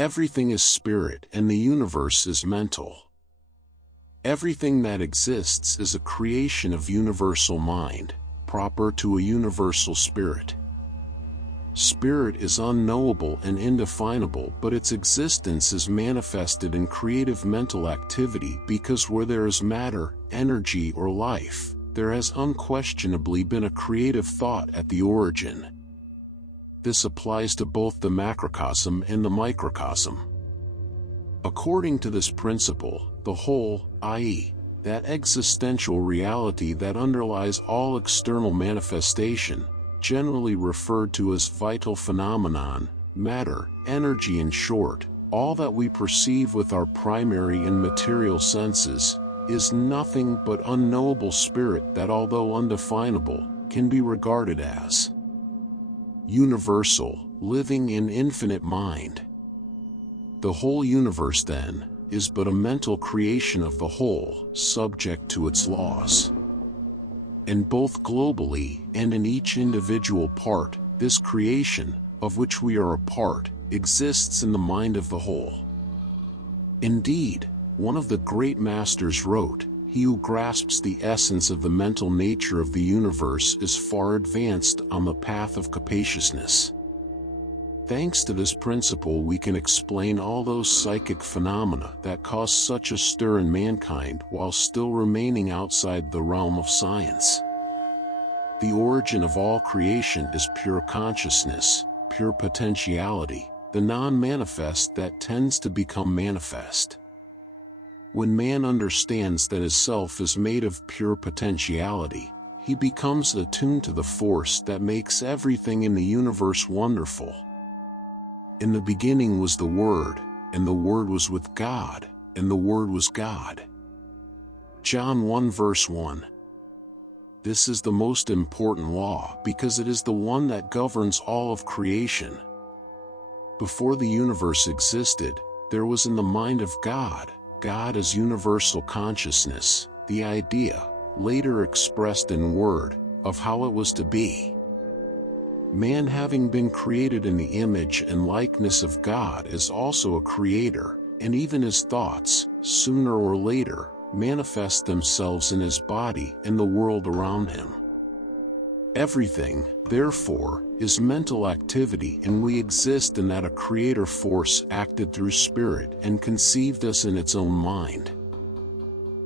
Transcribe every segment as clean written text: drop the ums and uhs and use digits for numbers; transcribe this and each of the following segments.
Everything is spirit and the universe is mental. Everything that exists is a creation of universal mind, proper to a universal spirit. Spirit is unknowable and indefinable, but its existence is manifested in creative mental activity because where there is matter, energy or life, there has unquestionably been a creative thought at the origin. This applies to both the macrocosm and the microcosm. According to this principle, the whole, i.e., that existential reality that underlies all external manifestation, generally referred to as vital phenomenon, matter, energy in short, all that we perceive with our primary and material senses, is nothing but unknowable spirit that, although undefinable, can be regarded as universal, living in infinite mind. The whole universe, then, is but a mental creation of the whole, subject to its laws. And both globally and in each individual part, this creation, of which we are a part, exists in the mind of the whole. Indeed, one of the great masters wrote, "He who grasps the essence of the mental nature of the universe is far advanced on the path of capaciousness." Thanks to this principle, we can explain all those psychic phenomena that cause such a stir in mankind while still remaining outside the realm of science. The origin of all creation is pure consciousness, pure potentiality, the non-manifest that tends to become manifest. When man understands that his self is made of pure potentiality, he becomes attuned to the force that makes everything in the universe wonderful. In the beginning was the Word, and the Word was with God, and the Word was God. John 1 verse 1. This is the most important law because it is the one that governs all of creation. Before the universe existed, there was in the mind of God, God as universal consciousness, the idea, later expressed in word, of how it was to be. Man, having been created in the image and likeness of God, is also a creator, and even his thoughts, sooner or later, manifest themselves in his body and the world around him. Everything, therefore, is mental activity, and we exist in that a creator force acted through spirit and conceived us in its own mind.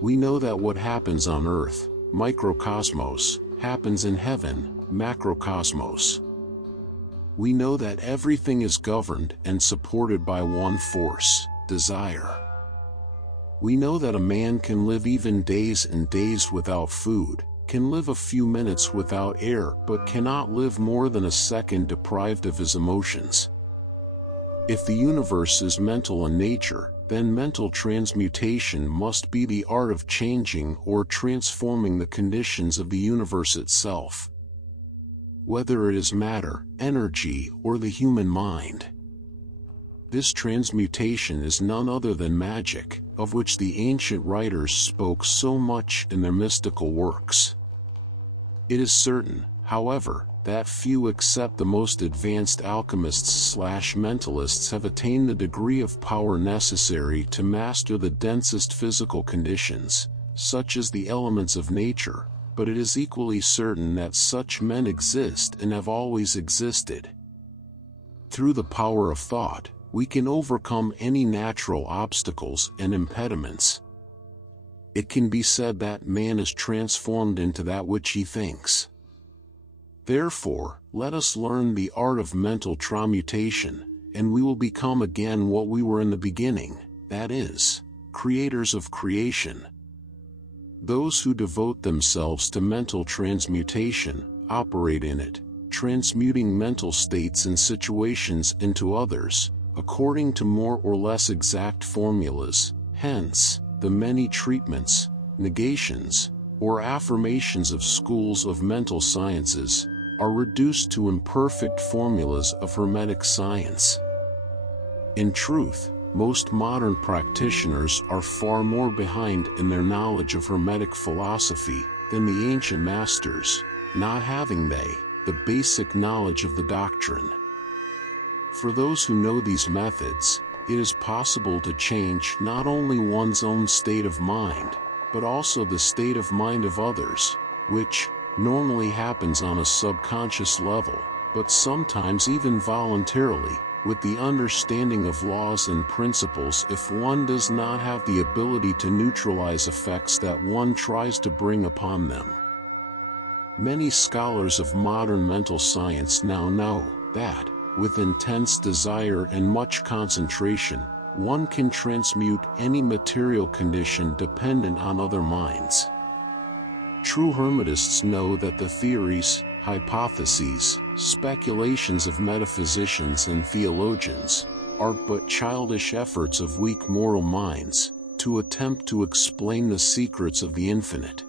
We know that what happens on earth, microcosmos, happens in heaven, macrocosmos. We know that everything is governed and supported by one force, desire. We know that a man can live even days and days without food, can live a few minutes without air, but cannot live more than a second deprived of his emotions. If the universe is mental in nature, then mental transmutation must be the art of changing or transforming the conditions of the universe itself, whether it is matter, energy, or the human mind. This transmutation is none other than magic, of which the ancient writers spoke so much in their mystical works. It is certain, however, that few except the most advanced alchemists/mentalists have attained the degree of power necessary to master the densest physical conditions, such as the elements of nature, but it is equally certain that such men exist and have always existed. Through the power of thought, we can overcome any natural obstacles and impediments. It can be said that man is transformed into that which he thinks. Therefore, let us learn the art of mental transmutation, and we will become again what we were in the beginning, that is, creators of creation. Those who devote themselves to mental transmutation operate in it, transmuting mental states and situations into others, according to more or less exact formulas. Hence, the many treatments, negations, or affirmations of schools of mental sciences are reduced to imperfect formulas of Hermetic science. In truth, most modern practitioners are far more behind in their knowledge of Hermetic philosophy than the ancient masters, not having they the basic knowledge of the doctrine. For those who know these methods, it is possible to change not only one's own state of mind, but also the state of mind of others, which normally happens on a subconscious level, but sometimes even voluntarily, with the understanding of laws and principles if one does not have the ability to neutralize effects that one tries to bring upon them. Many scholars of modern mental science now know that, with intense desire and much concentration, one can transmute any material condition dependent on other minds. True Hermetists know that the theories, hypotheses, speculations of metaphysicians and theologians are but childish efforts of weak moral minds to attempt to explain the secrets of the infinite.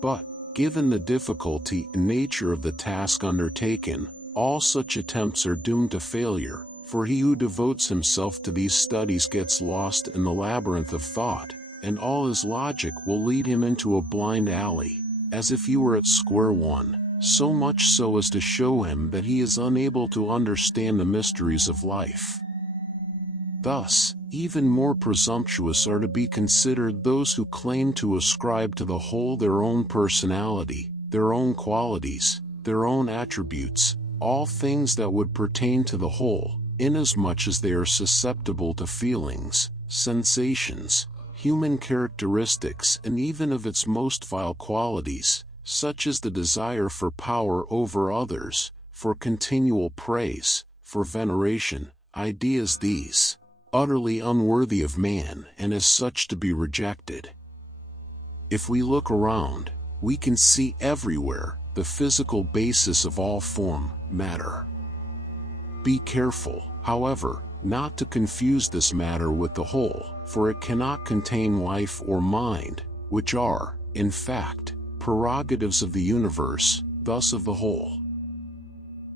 But, given the difficulty and nature of the task undertaken, all such attempts are doomed to failure, for he who devotes himself to these studies gets lost in the labyrinth of thought, and all his logic will lead him into a blind alley, as if he were at square one, so much so as to show him that he is unable to understand the mysteries of life. Thus, even more presumptuous are to be considered those who claim to ascribe to the whole their own personality, their own qualities, their own attributes, all things that would pertain to the whole, inasmuch as they are susceptible to feelings, sensations, human characteristics, and even of its most vile qualities, such as the desire for power over others, for continual praise, for veneration, ideas these, utterly unworthy of man and as such to be rejected. If we look around, we can see everywhere the physical basis of all form, matter. Be careful, however, not to confuse this matter with the whole, for it cannot contain life or mind, which are, in fact, prerogatives of the universe, thus of the whole.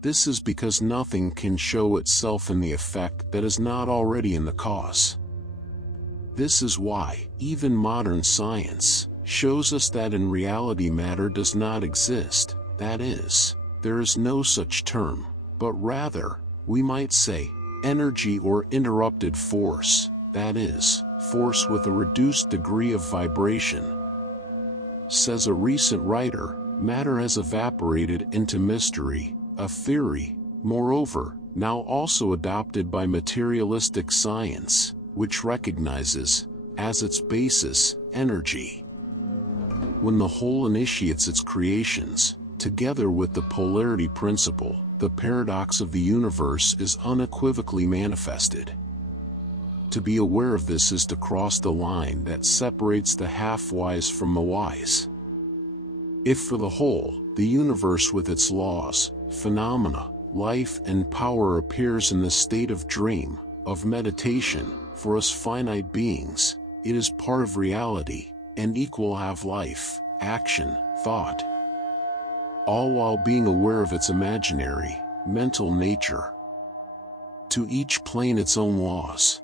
This is because nothing can show itself in the effect that is not already in the cause. This is why even modern science shows us that in reality matter does not exist, that is, there is no such term, but rather, we might say, energy or interrupted force, that is, force with a reduced degree of vibration. Says a recent writer, matter has evaporated into mystery, a theory, moreover, now also adopted by materialistic science, which recognizes, as its basis, energy. When the whole initiates its creations, together with the polarity principle, the paradox of the universe is unequivocally manifested. To be aware of this is to cross the line that separates the half-wise from the wise. If for the whole, the universe with its laws, phenomena, life and power appears in the state of dream, of meditation, for us finite beings, it is part of reality, and equal have life, action, thought, all while being aware of its imaginary, mental nature. To each plane its own laws.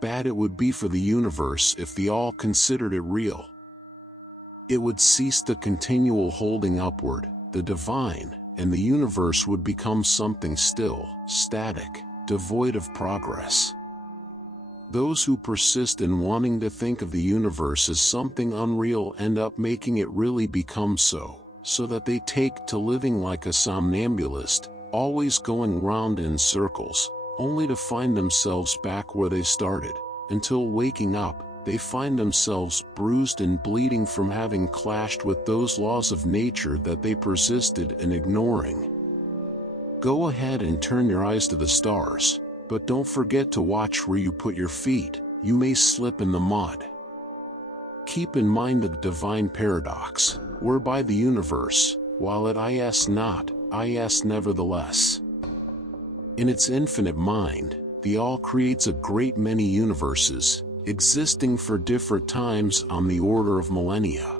Bad it would be for the universe if the all considered it real. It would cease the continual holding upward, the divine, and the universe would become something still, static, devoid of progress. Those who persist in wanting to think of the universe as something unreal end up making it really become so that they take to living like a somnambulist, always going round in circles, only to find themselves back where they started, until waking up, they find themselves bruised and bleeding from having clashed with those laws of nature that they persisted in ignoring. Go ahead and turn your eyes to the stars, but don't forget to watch where you put your feet, you may slip in the mud. Keep in mind the divine paradox, whereby the universe, while it is not, is nevertheless. In its infinite mind, the all creates a great many universes, existing for different times on the order of millennia.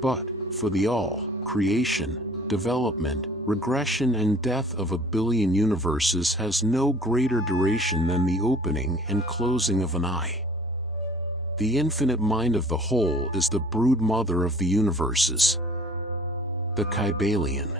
But, for the all, creation, development, regression and death of a billion universes has no greater duration than the opening and closing of an eye. The infinite mind of the whole is the brood mother of the universes. The Kybalion.